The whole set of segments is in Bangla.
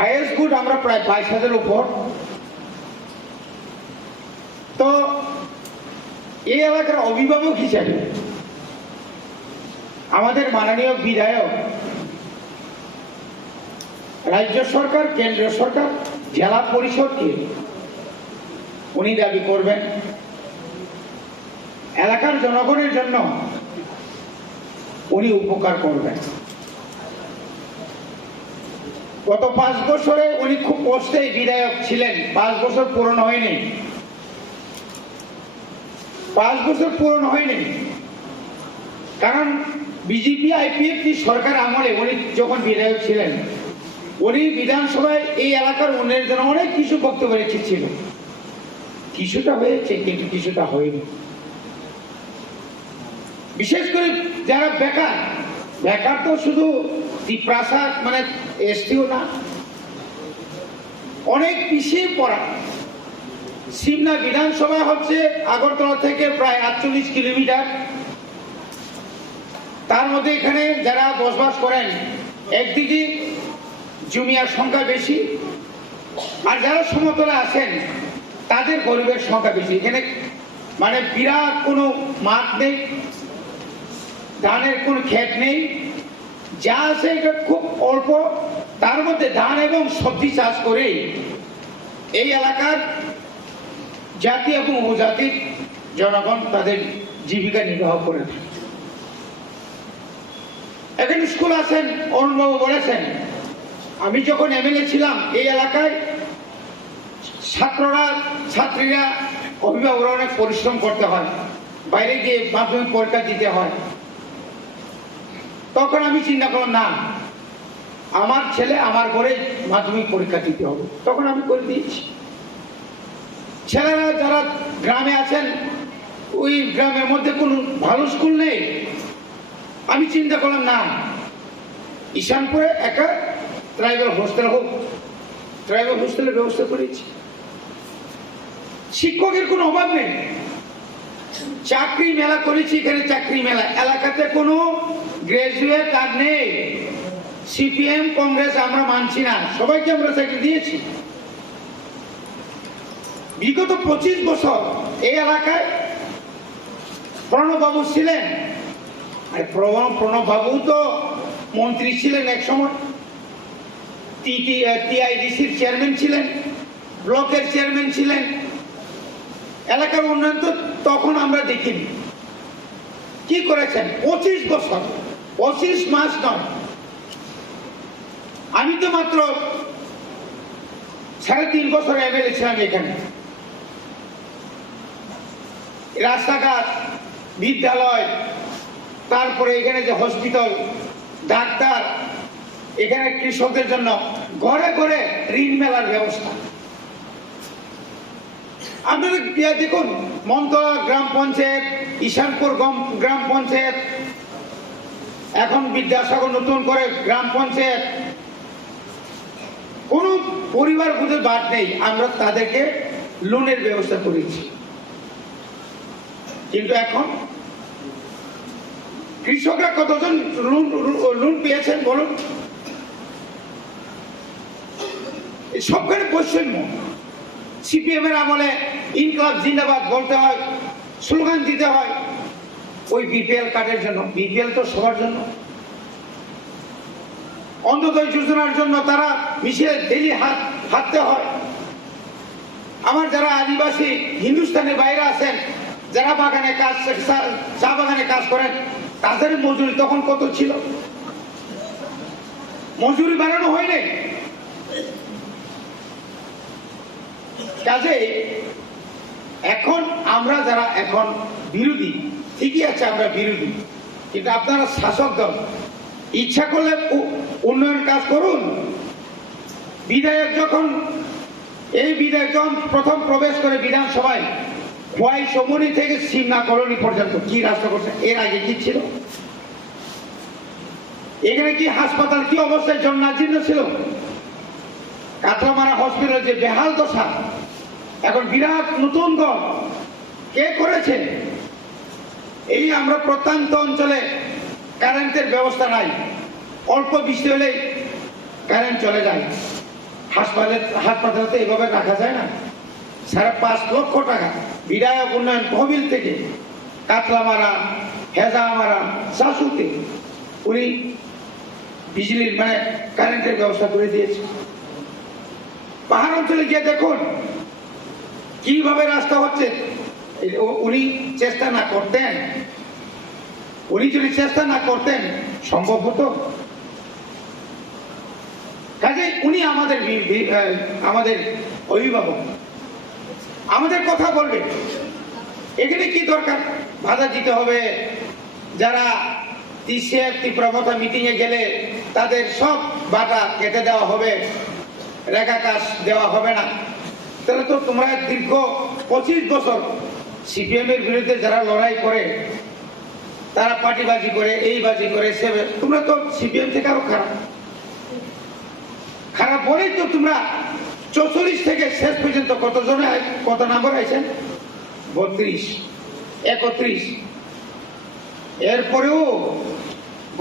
হাইয়েস্ট গুড আমরা প্রায় 22,000 উপর। তো এই এলাকার অভিভাবক হিসেবে আমাদের মাননীয় বিধায়ক রাজ্য সরকার, কেন্দ্রীয় সরকার, জেলা পরিষদকে উনি দাবি করবেন এলাকার জনগণের জন্য উনি উপকার করবেন। গত 5 বছরে উনি খুব কষ্টে বিধায়ক ছিলেন। 5 বছর পূরণ হয়নি, 5 বছর পূরণ হয়নি, কারণ বিজেপি আইপিএফটি সরকার আমলে উনি যখন বিধায়ক ছিলেন, উনি বিধানসভায় এই এলাকার উন্নয়নের জন্য অনেক কিছু বক্তব্য রেখেছিল। কিছুটা হয়েছে, কিন্তু কিছুটা হয়নি। বিশেষ করে যারা বেকার, বেকার তো শুধু ত্রিপ্রাসাদ মানে এসটিও না, অনেক পিছিয়ে পড়া। সিমনা বিধানসভা হচ্ছে আগরতলা থেকে প্রায় 48 কিলোমিটার। তার মধ্যে এখানে যারা বসবাস করেন, একদিকে জমিয়ার সংখ্যা বেশি, আর যারা সমতলে আছেন তাদের গরিবের সংখ্যা বেশি। এখানে মানে বিরাট কোনো মাঠ নেই, ধানের কোনো ক্ষেত নেই, যা আছে এটা খুব অল্প। তার মধ্যে ধান এবং সবজি চাষ করে এই এলাকার জাতি এবং উপজাতির জনগণ তাদের জীবিকা নির্বাহ করে থাকে। এখানে স্কুল আছেন, অরুণবাবু বলেছেন, আমি যখন এমএলএ ছিলাম এই এলাকায় ছাত্রীরা অভিভাবকরা অনেক পরিশ্রম করতে হয়, বাইরে গিয়ে মাধ্যমিক পরীক্ষা দিতে হয়। তখন আমি চিন্তা করলাম, না, আমার ছেলে আমার ঘরে মাধ্যমিক পরীক্ষা দিতে হবে। তখন আমি করে দিয়েছি। ছেলেরা যারা গ্রামে আছেন, ওই গ্রামের মধ্যে কোনো ভালো স্কুল নেই। আমি চিন্তা করলাম, না, ঈশানপুরে একটা ট্রাইবাল হোস্টেল হোক, ট্রাইবাল হোস্টেলের ব্যবস্থা করেছি। শিক্ষকের কোনো অভাব নেই। চাকরি মেলা করেছি, এখানে চাকরি মেলা। এলাকাতে কোনো গ্রাজুয়েট আর নেই। সিপিএম কংগ্রেস আমরা মানছি না, সবাইকে আমরা চাকরি দিয়েছি। বিগত 25 বছর এই এলাকায় প্রণববাবু ছিলেন। আর প্রণববাবু তো মন্ত্রী ছিলেন, এক সময় টিআইডিসির চেয়ারম্যান ছিলেন, ব্লকের চেয়ারম্যান ছিলেন। এলাকার উন্নয়ন তো তখন আমরা দেখিনি। কি করেছেন 25 বছর, 25 মাস নয়। আমি তো মাত্র 3.5 বছর এমএলএ ছিলাম এখানে। রাস্তাঘাট, বিদ্যালয়, তারপরে এখানে যে হসপিটাল, ডাক্তার, এখানে কৃষকদের জন্য ঘরে ঘরে ঋণ মেলার ব্যবস্থা। আপনারা দেখুন, মমতলা গ্রাম পঞ্চায়েত, ঈশানপুর গ্রাম পঞ্চায়েত, এখন বিদ্যাসাগর নতুন করে গ্রাম পঞ্চায়েত, কোন পরিবার বুঝে বাদ নেই। আমরা তাদেরকে লোনের ব্যবস্থা করেছি। কিন্তু এখন কৃষকরা কতজন লোন পেয়েছেন বলুন? সবখানে বৈষম্য। সিপিএম এর আমলে ইনকলাব জিন্দাবাদ বলতে হয়, স্লোগান দিতে হয় ওই বিপিএল কার্ডের জন্য। বিপিএল তো সবার জন্য। অন্তর্দয় যোজনার জন্য তারা মিছিলে ডেলি হাঁটতে হয়। আমার যারা আদিবাসী হিন্দুস্তানের বাইরে আছেন, যারা বাগানে কাজ, চা বাগানে কাজ করেন, তাদের মজুরি তখন কত ছিল? মজুরি বাড়ানো হয়নি। কাজে এখন আমরা যারা এখন বিরোধী, ঠিকই আছে আমরা বিরোধী, কিন্তু আপনারা শাসক দল, ইচ্ছা করলে উন্নয়ন কাজ করুন। বিধায়ক যখন প্রথম প্রবেশ করে বিধানসভায়, খোয়াই সমনি থেকে সিমনা কলোনি পর্যন্ত কি রাস্তা করছে? এর আগে কি ছিল? এখানে কি হাসপাতাল কি অবস্থায় জন্নাজীর্ণ ছিল? কাতলামারা হসপিটাল যে বেহাল দশা, এখন বিরাট নতুন ঘর কে করেছে? এই আমরা প্রত্যন্ত অঞ্চলে কারেন্টের ব্যবস্থা নাই, অল্প বৃষ্টি হলেই কারেন্ট চলে যায়। হাসপাতালে তো এইভাবে রাখা যায় না। 5.5 লক্ষ টাকা বিধায়ক উন্নয়ন তহবিল থেকে কাতলামারা, হেজামারা, শাশুতে উনি বিজলির মানে কারেন্টের ব্যবস্থা করে দিয়েছে। পাহাড় অঞ্চলে গিয়ে দেখুন কিভাবে রাস্তা হচ্ছে। উনি চেষ্টা না করতেন, উনি যদি চেষ্টা না করতেন সম্ভব হতো? কাজে উনি আমাদের অভিভাবক, আমাদের কথা বলবে। এখানে কি দরকার বাধা দিতে হবে? যারা ত্রিপুরা মিটিং এ গেলে তাদের সব বাধা কেটে দেওয়া হবে, রেখা কাজ দেওয়া হবে না। তাহলে তো তোমরা দীর্ঘ 25 বছর সিপিএম এর বিরুদ্ধে যারা লড়াই করে, তারা পার্টিবাজি করে, এই বাজি করে, তোমরা তো সিপিএম থেকে আরো খারাপ বলেই তো তোমরা 44 থেকে শেষ পর্যন্ত কত নাম্বার আইছেন? 32, 31। এরপরেও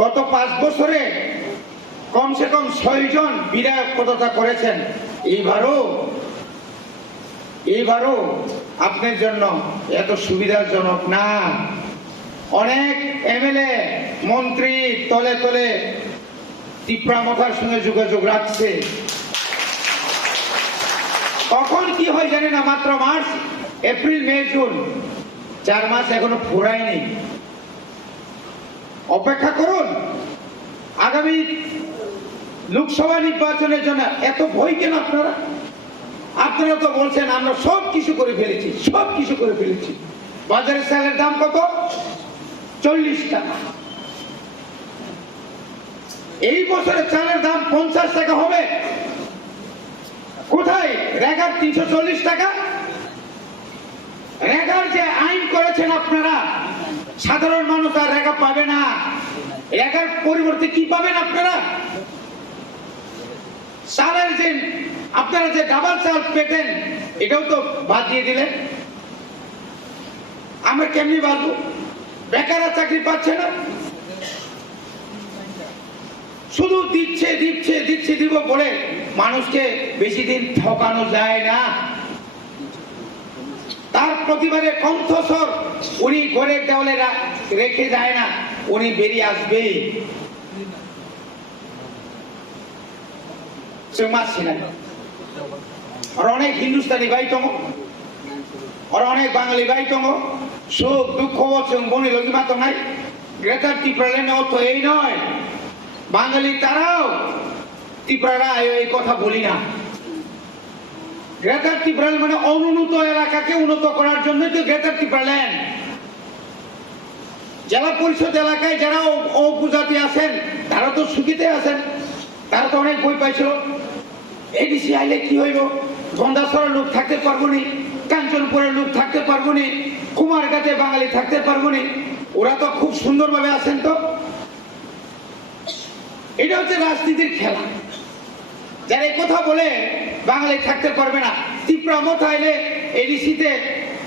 গত 5 বছরে কমসে কম 6 জন বিধায়ক পদত্যাগ করেছেন। এইবারও আপনার জন্য এত সুবিধাজনক না। অনেক এমএলএ মন্ত্রী তলে তলে ত্রিপুরা মাথার সঙ্গে যোগাযোগ রাখছে। কখন কি হয় জানি না। মাত্র মার্চ, এপ্রিল, মে, জুন 4 মাস এখনো ফুরায়নি। অপেক্ষা করুন। আগামী লোকসভা নির্বাচনের জন্য এত ভয় কেন আপনারা? আপনারা তো বলছেন আমরা সব কিছু করে ফেলেছি। বাজারের চালের দাম কত? 40 টাকা। এই বছরে চালের দাম 50 টাকা হবে। কোথায়? রেগার 340 টাকা। রেগার যে আইন করেছেন আপনারা, সাধারণ মানুষ আর রেগা পাবে না। রেগার পরিবর্তে কি পাবেন আপনারা? চালের যে আপনারা যে ডাবল চাল পেতেন, এটাও তো বাদ দিয়ে দিলেন। আমরা কেমনি বাঁচবো? বেকাররা চাকরি পাচ্ছে না। শুধু দিচ্ছে দিব বলে মানুষকে বেশি দিন ঠকানো যায় না। তার প্রতিবারে কণ্ঠস্বর উনি ঘরের দেওয়ালে রেখে যায় না, উনি বেরিয়ে আসবে। আর অনেক হিন্দুস্তানি বাইতম, আর অনেক বাঙালি বাইতম সুখ দুঃখ বনি লগিমা তো নাই। গ্রেটার ত্রিপুরা অর্থ এই নয় বাঙালি তারাও ত্রিপুরা এই কথা বলি না। গ্রেটার ত্রিপুরা মানে অনুন্নত এলাকাকে উন্নত করার জন্য তো গ্রেটার ত্রিপুরা ল্যান্ড। জেলা পরিষদ এলাকায় যারা উপজাতি আছেন তারা তো সুখীতে আছেন, তারা তো অনেক বই পাইছিল। এডিসি আইলে কি হইব? গন্ধাসরের লোক থাকতে পারবো নি, কাঞ্চনপুরের লোক থাকতে পারবো নি, কুমারঘাটে বাঙালি থাকতে পারবো নি। ওরা তো খুব সুন্দরভাবে আছেন। তো এটা হচ্ছে রাজনীতির খেলা। যারা এই কথা বলে বাঙালি থাকতে পারবে না, ত্রিপুরা মত আইলে এডিসিতে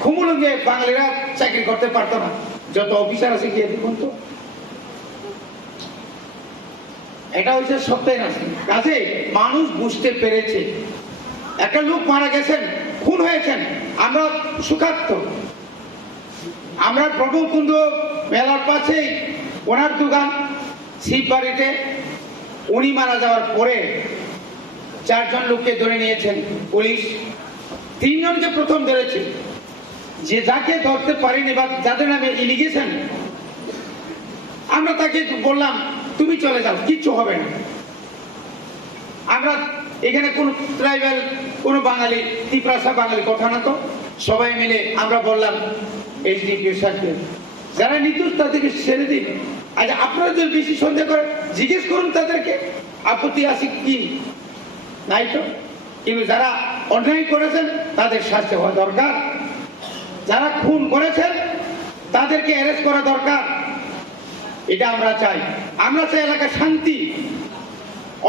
খুমুলুঙ্গে বাঙালিরা চাকরি করতে পারতো না। যত অফিসার আছে গিয়ে দেখুন তো। এটা হচ্ছে সত্যি না। কাজে মানুষ বুঝতে পেরেছে। একটা লোক মারা গেছেন, খুন হয়েছেন, আমরা সুখার্ত। আমরা ব্রহ্মকুণ্ড মেলার পাশেই ওনার দোকান শিববাড়িতে, উনি মারা যাওয়ার পরে 4 জন লোককে ধরে নিয়েছেন পুলিশ। 3 জনকে প্রথম ধরেছে। যে যাকে ধরতে পারেনি বা যাদের নামে ইলিগেশন, আমরা তাকে বললাম তুমি চলে যাও, কিচ্ছু হবে না। আমরা এখানে কোন ট্রাইবাল, কোন বাঙালি, ত্রিপুরা বাঙালি কথা না তো, সবাই মিলে আমরা বললাম এইচডিপিও সাহেবকে যারা নির্দোষ তাদেরকে ছেড়ে দিন। আচ্ছা, আপনারা যদি বেশি সন্দেহ করেন জিজ্ঞেস করুন তাদেরকে, আপত্তি আছে কি নাই তো। কিন্তু যারা অন্যায় করেছেন তাদের শাস্তি হওয়া দরকার। যারা খুন করেছেন তাদেরকে অ্যারেস্ট করা দরকার। এটা আমরা চাই। আমরা চাই এলাকায় শান্তি।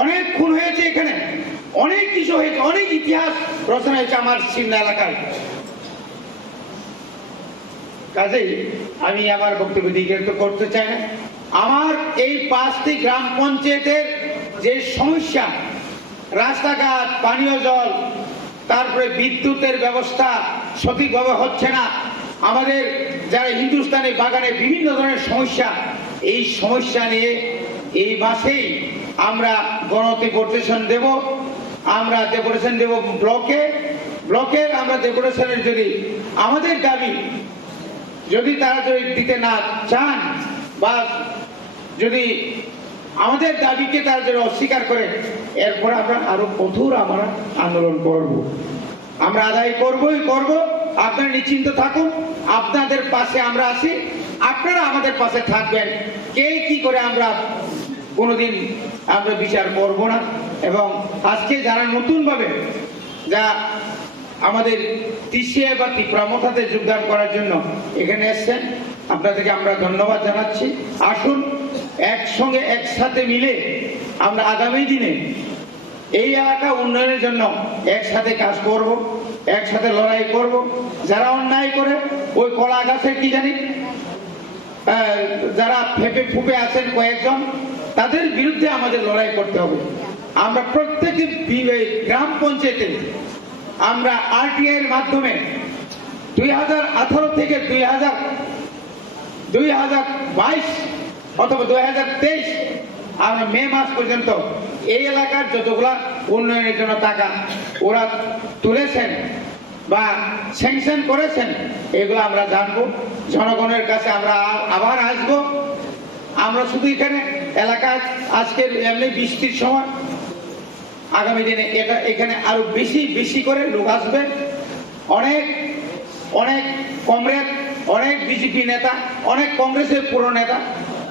অনেক খুন হয়েছে এখানে, অনেক কিছু হয়েছে, অনেক ইতিহাস রচনা হয়েছে আমার সিমনা এলাকায়। কাজেই আমি আমার বক্তব্য দীর্ঘায়িত করতে চাই না। আমার এই 5টি গ্রাম পঞ্চায়েতের যে সমস্যা, রাস্তাঘাট, পানীয় জল, তারপরে বিদ্যুতের ব্যবস্থা সঠিকভাবে হচ্ছে না। আমাদের যারা হিন্দুস্তানি বাগানে বিভিন্ন ধরনের সমস্যা, এই সমস্যা নিয়ে এই মাসেই আমরা গণডেপুটেশন দেব। আমরা ডেপুটেশন দেব ব্লকে আমরা ডেপুটেশনের যদি আমাদের দাবি যদি তারা যদি দিতে না চান বা যদি আমাদের দাবিকে তারা যদি অস্বীকার করে, এরপর আমরা আরো কঠোর আমরা আন্দোলন করব। আমরা আদায় করবই করব। আপনারা নিশ্চিন্ত থাকুন, আপনাদের পাশে আমরা আছি, আপনারা আমাদের পাশে থাকবেন। কে কি করে আমরা কোনোদিন আমরা বিচার করব না। এবং আজকে যারা নতুনভাবে যা আমাদের ত্রিশিয়া বা ত্রিপুরামথাতে যোগদান করার জন্য এখানে এসছেন, আপনাদেরকে আমরা ধন্যবাদ জানাচ্ছি। আসুন একসঙ্গে একসাথে মিলে আমরা আগামী দিনে এই এলাকা উন্নয়নের জন্য একসাথে কাজ করব, একসাথে লড়াই করব। যারা অন্যায় করে ওই কলা গাছের কি জানি যারা ফেপে ফুপে আছেন কয়েকজন, তাদের বিরুদ্ধে আমাদের লড়াই করতে হবে। আমরা প্রত্যেকটি গ্রাম পঞ্চায়েতে আমরা আরটিআই এর মাধ্যমে 2018 থেকে 2022 অথবা 2023 আমরা মে মাস পর্যন্ত এই এলাকার যতগুলা উন্নয়নের জন্য টাকা ওরা তুলেছেন বা স্যাংশন করেছেন, এগুলো আমরা জানবো। জনগণের কাছে আমরা আবার আসব। আমরা শুধু এখানে এলাকায় আজকের এমনি বৃষ্টির সময়, আগামী দিনে এখানে আরো বেশি করে লোক আসবে। অনেক কমরেড, অনেক বিজেপি নেতা, অনেক কংগ্রেসের পুরো নেতা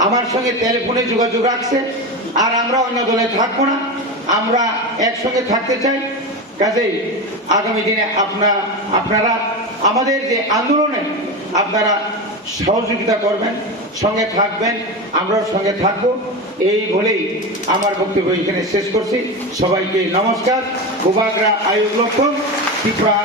আমার সঙ্গে টেলিফোনে যোগাযোগ রাখছে। আর আমরা অন্য দলে থাকবো না, আমরা একসঙ্গে থাকতে চাই। কাজেই আগামী দিনে আপনারা আমাদের যে আন্দোলনে আপনারা সহযোগিতা করবেন, সঙ্গে থাকবেন, আমরাও সঙ্গে থাকবো। এই বলেই আমার বক্তব্য এখানে শেষ করছি। সবাইকে নমস্কার। গোবাগরা আয়ুব লক্ষণ, ত্রিপুরা।